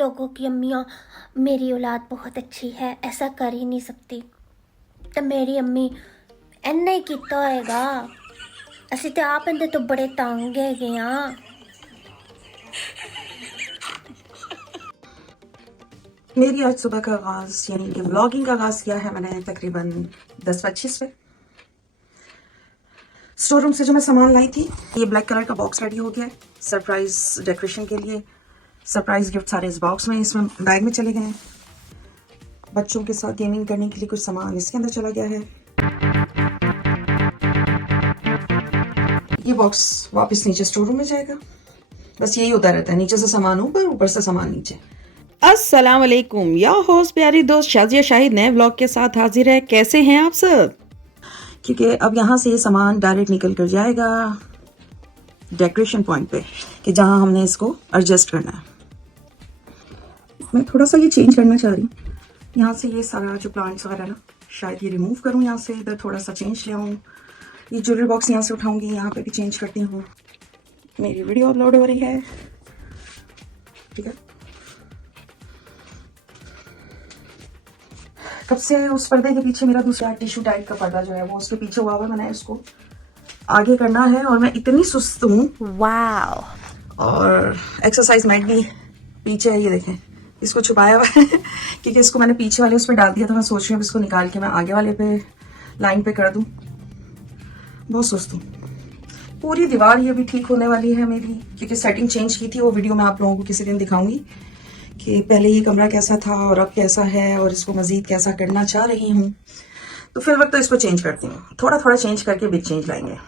लोगों की अम्मियाँ मेरी औलाद बहुत अच्छी है ऐसा कर ही नहीं सकती। तो मेरी अम्मी इन्ना ही कीता होएगा। ਅਸੀਂ ਤੇ ਆਪ ਇਹਦੇ ਤੋਂ बड़े तंग ਹੈਗੇ ਆ। मेरी आज सुबह का आगाज़ यानी कि व्लॉगिंग का आगाज़ किया है मैंने तकरीबन 10:25 पे। स्टोर रूम से जो मैं सामान लाई थी, ये ब्लैक कलर का बॉक्स रेडी हो गया है सरप्राइज डेकोरेशन के लिए। सरप्राइज गिफ्ट सारे इस बॉक्स में, इसमें बैग में चले गए हैं। बच्चों के साथ गेमिंग करने के लिए कुछ सामान इसके अंदर चला गया है। ये बॉक्स वापस नीचे स्टोर रूम में जाएगा। बस यही होता रहता है, नीचे से सामान ऊपर, ऊपर से सामान नीचे। अस्सलाम वालेकुम, या होस्ट प्यारी दोस्त शाजिया शाहिद नए व्लॉग के साथ हाजिर है। कैसे हैं आप सब? क्योंकि अब यहाँ से ये सामान डायरेक्ट निकल कर जाएगा डेकोरेशन पॉइंट पे कि जहाँ हमने इसको एडजस्ट करना है। मैं थोड़ा सा ये चेंज करना चाह रही हूँ। यहाँ से ये सारा जो प्लांट्स वगैरह ना, शायद ये रिमूव करूँ यहाँ से, इधर थोड़ा सा चेंज ले आऊँ। ये ज्वेलरी बॉक्स यहाँ से उठाऊंगी, यहाँ पे भी चेंज करती हूँ। मेरी वीडियो अपलोड हो रही है, ठीक है। कब से उस पर्दे के पीछे मेरा दूसरा टिश्यू टाइप का पर्दा जो है वो उसके पीछे हुआ हुआ, मैंने उसको आगे करना है। और मैं इतनी सुस्त हूँ, वाओ। और एक्सरसाइज मैट भी पीछे है, ये देखें, इसको छुपाया हुआ है क्योंकि इसको मैंने पीछे वाले उस पर डाल दिया। तो मैं सोच रही हूँ इसको निकाल के मैं आगे वाले पे लाइन पे कर दूँ। बहुत सुस्त हूँ। पूरी दीवार ये भी ठीक होने वाली है मेरी, क्योंकि सेटिंग चेंज की थी। वो वीडियो मैं आप लोगों को किसी दिन दिखाऊंगी कि पहले ये कमरा कैसा था और अब कैसा है, और इसको मजीद कैसा करना चाह रही हूँ। तो फिर वक्त तो इसको चेंज करती हूँ, थोड़ा थोड़ा चेंज करके बिग चेंज लाएंगे।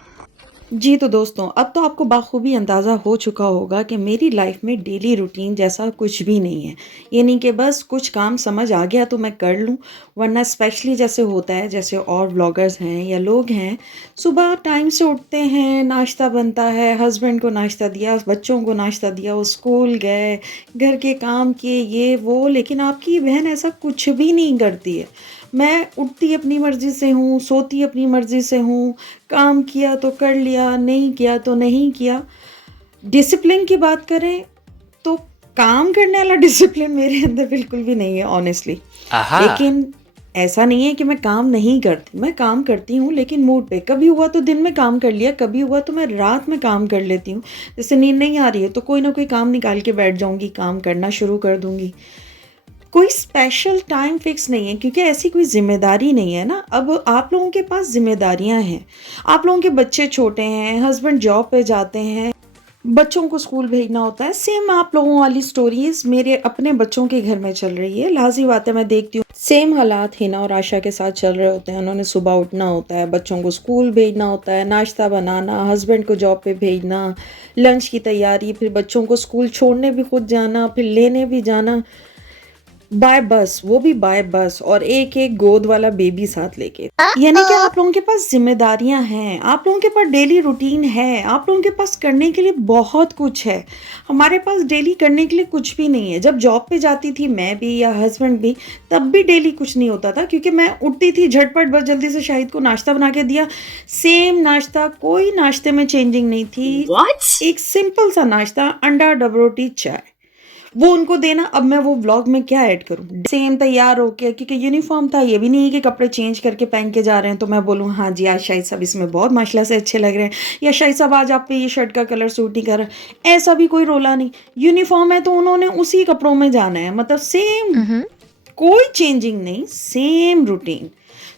जी तो दोस्तों, अब तो आपको बाखूबी अंदाज़ा हो चुका होगा कि मेरी लाइफ में डेली रूटीन जैसा कुछ भी नहीं है। ये नहीं कि बस कुछ काम समझ आ गया तो मैं कर लूँ, वरना स्पेशली जैसे होता है, जैसे और व्लॉगर्स हैं या लोग हैं, सुबह टाइम से उठते हैं, नाश्ता बनता है, हस्बैंड को नाश्ता दिया, बच्चों को नाश्ता दिया, वो स्कूल गए, घर के काम किए, ये वो। लेकिन आपकी बहन ऐसा कुछ भी नहीं करती है। मैं उठती अपनी मर्ज़ी से हूँ, सोती अपनी मर्ज़ी से हूँ, काम किया तो कर लिया, नहीं किया तो नहीं किया। डिसिप्लिन की बात करें तो काम करने वाला डिसिप्लिन मेरे अंदर बिल्कुल भी नहीं है ऑनेस्टली। लेकिन ऐसा नहीं है कि मैं काम नहीं करती, मैं काम करती हूँ, लेकिन मूड पे। कभी हुआ तो दिन में काम कर लिया, कभी हुआ तो मैं रात में काम कर लेती हूँ। जैसे नींद नहीं आ रही है तो कोई ना कोई काम निकाल के बैठ जाऊँगी, काम करना शुरू कर दूँगी। कोई स्पेशल टाइम फिक्स नहीं है, क्योंकि ऐसी कोई ज़िम्मेदारी नहीं है ना। अब आप लोगों के पास ज़िम्मेदारियां हैं, आप लोगों के बच्चे छोटे हैं, हस्बैंड जॉब पे जाते हैं, बच्चों को स्कूल भेजना होता है। सेम आप लोगों वाली स्टोरीज मेरे अपने बच्चों के घर में चल रही है। लाज़ी बात है, मैं देखती हूँ सेम हालात हिना और आशा के साथ चल रहे होते हैं। उन्होंने सुबह उठना होता है, बच्चों को स्कूल भेजना होता है, नाश्ता बनाना, हस्बैंड को जॉब पे भेजना, लंच की तैयारी, फिर बच्चों को स्कूल छोड़ने भी खुद जाना, फिर लेने भी जाना, बाय बस, वो भी बाय बस, और एक एक गोद वाला बेबी साथ लेके। यानी कि आप लोगों के पास जिम्मेदारियां हैं, आप लोगों के पास डेली रूटीन है, आप लोगों के पास करने के लिए बहुत कुछ है। हमारे पास डेली करने के लिए कुछ भी नहीं है। जब जॉब पे जाती थी मैं भी या हस्बैंड भी, तब भी डेली कुछ नहीं होता था, क्योंकि मैं उठती थी झटपट, बस जल्दी से शाहिद को नाश्ता बना के दिया, सेम नाश्ता, कोई नाश्ते में चेंजिंग नहीं थी। What? एक सिंपल सा नाश्ता, अंडा, डब रोटी, चाय, वो उनको देना। अब मैं वो व्लॉग में क्या ऐड करूं? सेम तैयार होके, क्योंकि यूनिफॉर्म था, ये भी नहीं है कि कपड़े चेंज करके पहन के जा रहे हैं तो मैं बोलूं हाँ जी आज शाहिद साहब इसमें बहुत माशाल्लाह से अच्छे लग रहे हैं, या शाहिद साहब आज आप पे ये शर्ट का कलर सूट नहीं कर रहा। ऐसा भी कोई रोला नहीं। यूनिफॉर्म है तो उन्होंने उसी कपड़ों में जाना है, मतलब सेम, कोई चेंजिंग नहीं, सेम रूटीन।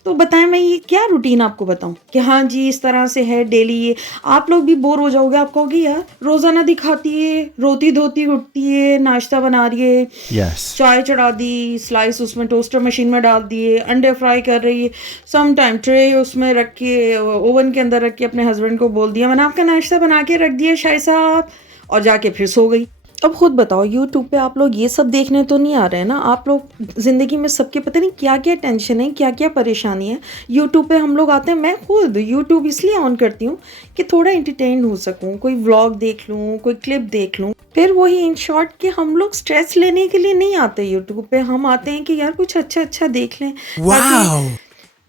तो बताएं मैं ये क्या रूटीन आपको बताऊं कि हाँ जी इस तरह से है डेली ये। आप लोग भी बोर हो जाओगे, आप कहोगे यार रोजाना दिखाती है, रोती धोती उठती है, नाश्ता बना रही है, चाय चढ़ा दी, स्लाइस उसमें टोस्टर मशीन में डाल दिए, अंडे फ्राई कर रही है, सम टाइम ट्रे उसमें रख के ओवन के अंदर रख के अपने हस्बैंड को बोल दिया मैंने आपका नाश्ता बना के रख दिया शायद साहब, और जाके फिर सो गई। अब खुद बताओ, यूट्यूब पे आप लोग ये सब देखने तो नहीं आ रहे हैं ना। आप लोग ज़िंदगी में सबके पता नहीं क्या क्या टेंशन है, क्या क्या परेशानी है। यूट्यूब पे हम लोग आते हैं, मैं खुद यूट्यूब इसलिए ऑन करती हूँ कि थोड़ा एंटरटेन हो सकूँ, कोई व्लॉग देख लूँ, कोई क्लिप देख लूँ। फिर वही इन शॉर्ट कि हम लोग स्ट्रेस लेने के लिए नहीं आते यूट्यूब पे, हम आते हैं कि यार कुछ अच्छा अच्छा देख लें।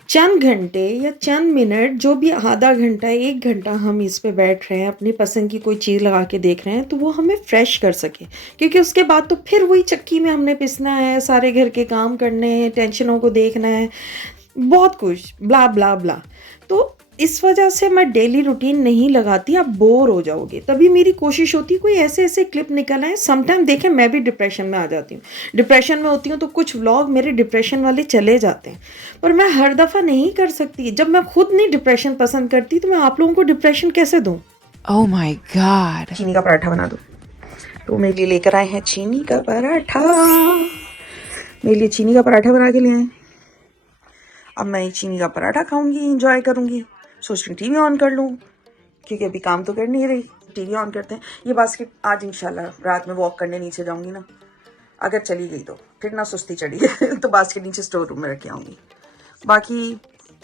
चंद घंटे या चंद मिनट, जो भी आधा घंटा 1 घंटा हम इस पे बैठ रहे हैं, अपनी पसंद की कोई चीज़ लगा के देख रहे हैं, तो वो हमें फ्रेश कर सके। क्योंकि उसके बाद तो फिर वही चक्की में हमने पिसना है, सारे घर के काम करने हैं, टेंशनों को देखना है, बहुत कुछ ब्ला ब्ला ब्ला। तो इस वजह से मैं डेली रूटीन नहीं लगाती, आप बोर हो जाओगे। तभी मेरी कोशिश होती है कोई ऐसे ऐसे क्लिप निकल आए। समटाइम देखें मैं भी डिप्रेशन में आ जाती हूँ, डिप्रेशन में होती हूँ तो कुछ व्लॉग मेरे डिप्रेशन वाले चले जाते हैं, पर मैं हर दफ़ा नहीं कर सकती। जब मैं खुद नहीं डिप्रेशन पसंद करती तो मैं आप लोगों को डिप्रेशन कैसे दूँ। Oh my God. चीनी का पराठा बना दो। तो मेरे लिए लेकर आए हैं चीनी का पराठा, मेरे लिए चीनी का पराठा बना के ले आए। अब मैं चीनी का पराठा खाऊंगी, इंजॉय करूंगी। सोच रही टीवी ऑन कर लूँ, क्योंकि अभी काम तो कर नहीं रही। टीवी ऑन करते हैं। ये बास्केट आज इंशाल्लाह रात में वॉक करने नीचे जाऊंगी ना, अगर चली गई तो फिर ना सुस्ती चढ़ी है तो बास्केट नीचे स्टोर रूम में रख के आऊंगी। बाकी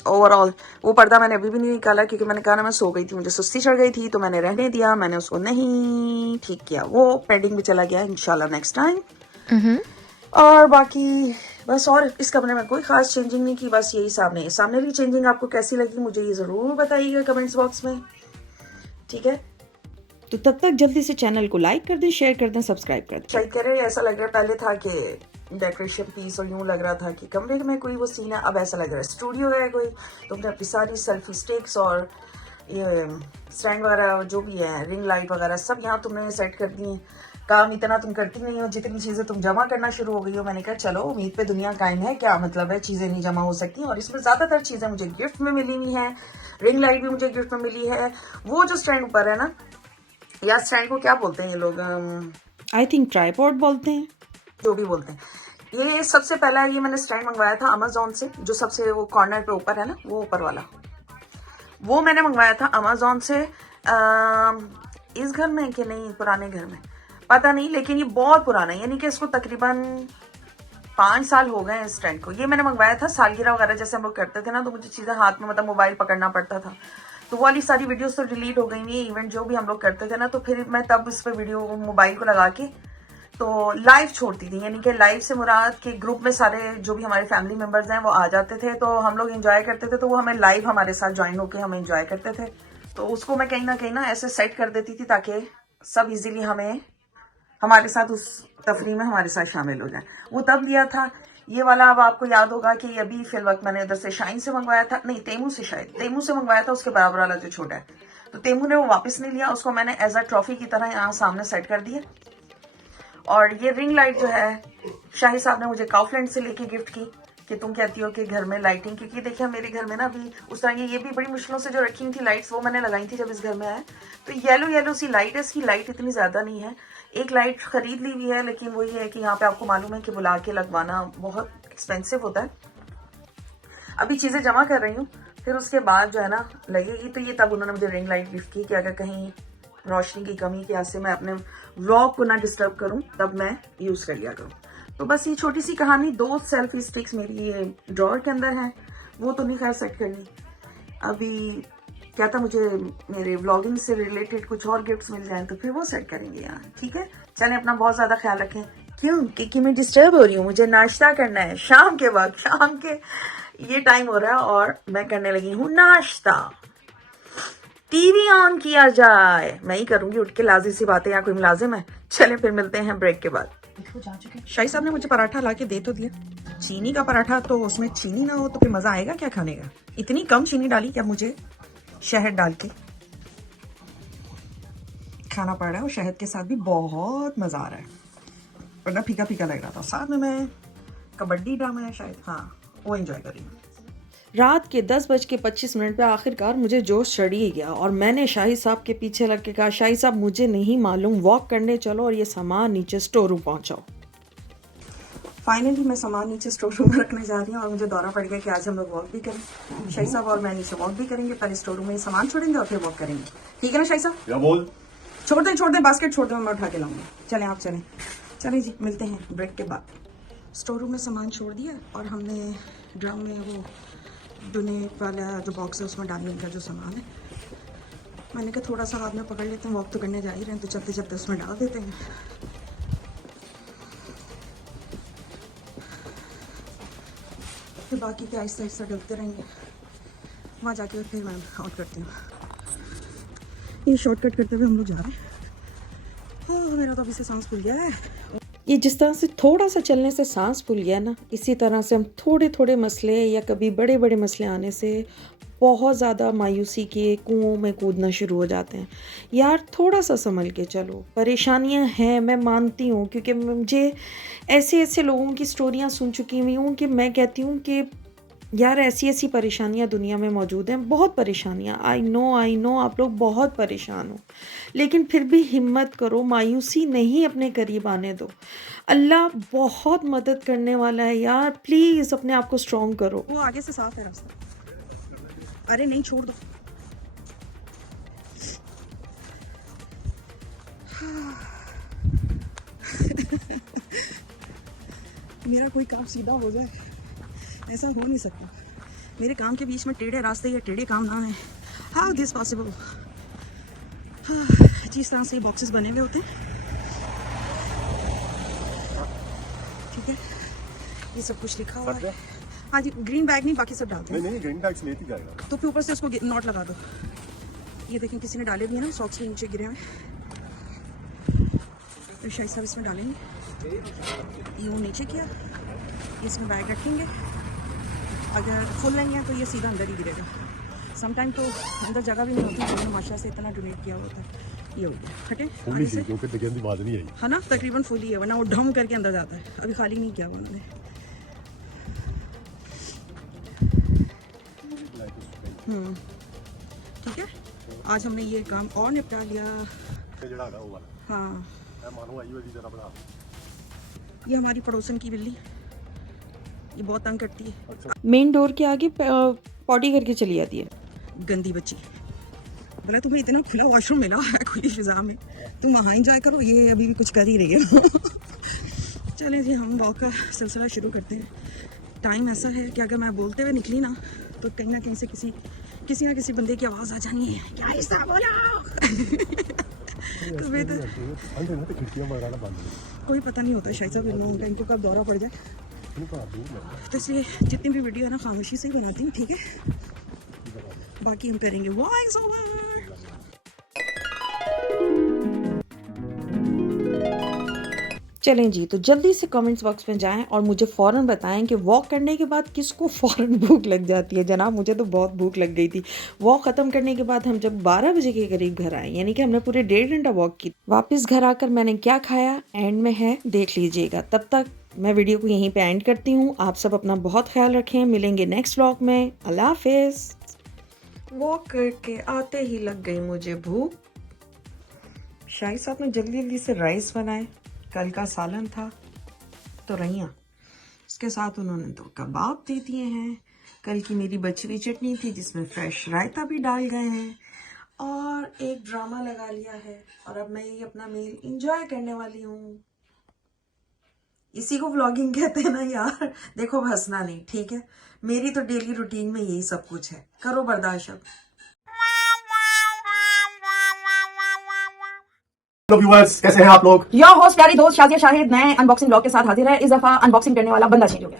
ओवरऑल वो पर्दा मैंने अभी भी नहीं निकाला, क्योंकि मैंने कहा ना मैं सो गई थी, मुझे सुस्ती चढ़ गई थी, तो मैंने रहने दिया, मैंने उसको नहीं ठीक किया, वो पेंडिंग में चला गया, इंशाल्लाह नेक्स्ट टाइम। और बाकी बस, और इस कमरे में कोई खास चेंजिंग नहीं की, बस यही सामने की चेंजिंग आपको कैसी लगी मुझे ये ज़रूर बताइएगा कमेंट्स बॉक्स में, ठीक है। तो तब तक जल्दी से चैनल को लाइक कर दें, शेयर कर दें, सब्सक्राइब कर दें। चेक करें, ऐसा लग रहा है पहले था कि डेकोरेशन पीस और यूं लग रहा था कि कमरे में कोई वो सीन है, अब ऐसा लग रहा है स्टूडियो है कोई। तो हमने अपनी सारी सेल्फी स्टिक्स और ये स्टैंड वगैरह जो भी है, रिंग लाइट वगैरह सब यहाँ तुमने सेट कर दी है। काम इतना तुम करती नहीं हो, जितनी चीज़ें तुम जमा करना शुरू हो गई हो। मैंने कहा चलो उम्मीद पे दुनिया कायम है, क्या मतलब है चीज़ें नहीं जमा हो सकती। और इसमें ज़्यादातर चीज़ें मुझे गिफ्ट में मिली हुई हैं, रिंग लाइट भी मुझे गिफ्ट में मिली है। वो जो स्टैंड ऊपर है ना, या स्टैंड को क्या बोलते हैं ये लोग, आई थिंक ट्राइपॉड बोलते हैं, जो भी बोलते हैं। ये सबसे पहला ये मैंने स्टैंड मंगवाया था अमेजोन से, जो सबसे वो कॉर्नर पे ऊपर है ना, वो ऊपर वाला, वो मैंने मंगवाया था अमेजोन से। इस घर में कि नहीं पुराने घर में पता नहीं, लेकिन ये बहुत पुराना है, यानी कि इसको तकरीबन 5 साल हो गए हैं इस स्टैंड को। ये मैंने मंगवाया था सालगिरह वगैरह जैसे हम लोग करते थे ना, तो मुझे चीज़ें हाथ में मतलब मोबाइल पकड़ना पड़ता था, तो वो वाली सारी वीडियोस तो डिलीट हो गई हैं, इवेंट जो भी हम लोग करते थे ना, तो फिर मैं तब इस पर वीडियो मोबाइल को लगा के तो लाइव छोड़ती थी। यानी कि लाइव से मुराद के ग्रुप में सारे जो भी हमारे फैमिली मेम्बर्स हैं वो आ जाते थे, तो हम लोग एंजॉय करते थे, तो वो हमें लाइव हमारे साथ ज्वाइन होकर हम एंजॉय करते थे। तो उसको मैं कहीं ना ऐसे सेट कर देती थी ताकि सब इजीली हमारे साथ उस तफरी में हमारे साथ शामिल हो जाए। वो तब लिया था। ये वाला अब आपको याद होगा कि अभी फिल वक्त मैंने उधर से शाइन से मंगवाया था, नहीं तेमू से, शायद तेमू से मंगवाया था, उसके बराबर वाला जो छोटा है, तो तेमू ने वो वापस नहीं लिया, उसको मैंने एज अ ट्रॉफी की तरह यहाँ सामने सेट कर दिया। और ये रिंग लाइट जो है शाही साहब ने मुझे काउफ्लैंड से लेके गिफ्ट की, कि तुम कहती हो कि घर में लाइटिंग, क्योंकि देखिए मेरे घर में ना अभी उस तरह ये भी बड़ी मुश्किलों से जो रखी हुई थी लाइट्स, वो मैंने लगाई थी जब इस घर में आए। तो येलो सी लाइट है, इसकी लाइट इतनी ज़्यादा नहीं है, एक लाइट खरीद ली हुई है, लेकिन वही है कि यहाँ पे आपको मालूम है कि बुला के लगवाना बहुत एक्सपेंसिव होता है। अभी चीज़ें जमा कर रही हूँ, फिर उसके बाद जो है ना लगेगी, तो ये तब उन्होंने मुझे रिंग लाइट गिफ्ट की कि अगर कहीं रोशनी की कमी की वजह से मैं अपने व्लॉग को ना डिस्टर्ब करूँ, तब मैं यूज़ कर लिया करूँ। तो बस ये छोटी सी कहानी, 2 सेल्फी स्टिक्स मेरी ये ड्रॉअर के अंदर हैं, वो तो नहीं खैर सेट करनी। अभी क्या था, मुझे मेरे व्लॉगिंग से रिलेटेड कुछ और गिफ्ट्स मिल जाएं तो फिर वो सेट करेंगे यहाँ, ठीक है। चलें, अपना बहुत ज़्यादा ख्याल रखें। क्यों? क्योंकि मैं डिस्टर्ब हो रही हूँ, मुझे नाश्ता करना है शाम के वक्त, शाम के ये टाइम हो रहा है और मैं करने लगी हूँ नाश्ता। टीवी ऑन किया जाए, मैं ही करूँगी उठ के, लाजिम सी बात है, यहाँ कोई मुलाजिम है। चलें फिर मिलते हैं ब्रेक के बाद। शाही साहब ने मुझे पराठा ला के दे तो दिया, चीनी का पराठा, तो उसमें चीनी ना हो तो फिर मज़ा आएगा क्या खाने का। इतनी कम चीनी डाली कि अब मुझे शहद डाल के खाना पड़ रहा है, और शहद के साथ भी बहुत मज़ा आ रहा है, वरना फीका फीका लग रहा था। साथ में मैं कबड्डी ड्रामा है शायद, हाँ वो एंजॉय कर रही हूँ। रात के 10:25 पे आखिरकार मुझे जोश चढ़ ही गया और मैंने शाही साहब के पीछे लग के कहा, शाही साहब मुझे नहीं मालूम, वॉक करने चलो और ये सामान नीचे स्टोर रूम पहुंचाओ। फाइनली मैं सामान नीचे स्टोर रूम में रखने जा रही हूँ, और मुझे दौरा पड़ गया कि आज हम लोग वॉक भी करें। शाही साहब और मैं नीचे वॉक भी करेंगे, पहले स्टोर रूम में सामान छोड़ेंगे और फिर वॉक करेंगे, ठीक है ना शाही साहब? क्या बोल? छोड़ दें बास्केट छोड़ दें, मैं उठा के लाऊंगी। चलें आप चलें जी, मिलते हैं ब्रेक के बाद। स्टोर रूम में सामान छोड़ दिया और हमने ड्रम में वो डोनेट वाला जो बॉक्स है उसमें डालने का जो सामान है, मैंने कहा थोड़ा सा हाथ में पकड़ लेते हैं, वॉक तो करने जा ही रहे हैं, तो चलते चलते उसमें डाल देते हैं। फिर बाकी के आहिस्ता आहिस्ता डलते रहेंगे, वहाँ जाके फिर मैं आउट करती हूँ। ये शॉर्टकट करते हुए हम लोग जा रहे हैं। हाँ, मेरा तो अभी से सांस फूल गया है। ये जिस तरह से थोड़ा सा चलने से सांस फूल गया ना, इसी तरह से हम थोड़े थोड़े मसले या कभी बड़े बड़े मसले आने से बहुत ज़्यादा मायूसी के कुओं में कूदना शुरू हो जाते हैं। यार थोड़ा सा संभल के चलो, परेशानियां हैं मैं मानती हूँ, क्योंकि मुझे ऐसे ऐसे लोगों की स्टोरियाँ सुन चुकी हुई हूँ कि मैं कहती हूँ कि यार ऐसी ऐसी परेशानियां दुनिया में मौजूद हैं, बहुत परेशानियां। आई नो आप लोग बहुत परेशान हो, लेकिन फिर भी हिम्मत करो, मायूसी नहीं अपने करीब आने दो। अल्लाह बहुत मदद करने वाला है यार, प्लीज़ अपने आप को स्ट्रॉन्ग करो। वो आगे से साफ है रास्ता। अरे नहीं, छोड़ दो। मेरा कोई काम सीधा हो जाए, ऐसा हो नहीं सकता। मेरे काम के बीच में टेढ़े रास्ते या टेढ़े काम ना है। How this possible? जिस तरह से ये बॉक्सेस बने हुए होते हैं, ठीक है, ये सब कुछ लिखा हुआ है। हाँ जी, ग्रीन बैग नहीं, बाकी सब डालते हैं। नहीं ग्रीन बैग से लेती जाएगा। तो फिर ऊपर से उसको नॉट लगा दो। ये देखें किसी ने डाले भी है ना, सॉक्स के नीचे गिरे हुए। तो शायद सब इसमें डालेंगे। ये वो नीचे किया, ये इसमें बैग रखेंगे। अगर फुल नहीं है तो ये सीधा अंदर ही गिरेगा। समटाइम तो अंदर जगह भी नहीं होती, उन्होंने माशा से इतना डोनेट किया होता है। ये हो गया, हटे आगे से, क्योंकि तकरीबन की बात नहीं आई है ना, तकरीबन फुल ही है, वरना वो ढम करके अंदर जाता है। अभी खाली नहीं किया उन्होंने। ठीक है, आज हमने ये काम और निपटा लिया। हाँ, ये हमारी पड़ोसन की बिल्ली, ये बहुत तंग करती है। मेन डोर के आगे पॉटी करके चली जाती है। गंदी बच्ची, बोला तुम्हें इतना खुला वॉशरूम मिला है खुली फिजा में, तुम वहाँ इंजॉय करो, ये अभी भी कुछ कर ही रही है। चलें जी, हम वॉक का सिलसिला शुरू करते हैं। टाइम ऐसा है कि अगर मैं बोलते हुए निकली ना, तो कहीं ना कहीं से किसी ना किसी बंदे की आवाज़ आ जानी है, क्या ऐसा बोला। तो बेहतर कोई पता नहीं होता, शायद सब उनका इनको कब दौरा पड़ जाए। तो इसलिए जितनी भी वीडियो है ना, खामोशी से ही बनाती हूँ, ठीक है। बाकी हम करेंगे वॉइस ओवर। चलें जी, तो जल्दी से कमेंट्स बॉक्स में जाएं और मुझे फ़ौरन बताएं कि वॉक करने के बाद किसको फ़ौरन भूख लग जाती है। जनाब, मुझे तो बहुत भूख लग गई थी। वॉक ख़त्म करने के बाद हम जब 12 बजे के करीब घर आए, यानी कि हमने पूरे 1.5 घंटा वॉक की। वापस घर आकर मैंने क्या खाया एंड में है, देख लीजिएगा। तब तक मैं वीडियो को यहीं पे एंड करती हूँ। आप सब अपना बहुत ख्याल रखें, मिलेंगे नेक्स्ट व्लॉग में। अल्लाह हाफिज़। वॉक करके आते ही लग गई मुझे भूख। शाही साहब ने जल्दी जल्दी से राइस बनाए, कल का सालन था तो रहियाँ, उसके साथ उन्होंने तो कबाब दे दिए हैं। कल की मेरी बची हुई चटनी थी जिसमें फ्रेश रायता भी डाल गए हैं, और एक ड्रामा लगा लिया है। और अब मैं ये अपना मील इंजॉय करने वाली हूँ। इसी को व्लॉगिंग कहते हैं ना यार। देखो, हंसना नहीं, ठीक है। मेरी तो डेली रूटीन में यही सब कुछ है, करो बर्दाश्त अब। हेलो व्यूअर्स, कैसे हैं आप लोग? योर होस्ट प्यारी दोस्त शाजिया शाहिद नए अनबॉक्सिंग ब्लॉग के साथ हाजिर है। इस दफा अनबॉक्सिंग करने वाला बंदा चेंज हो गया।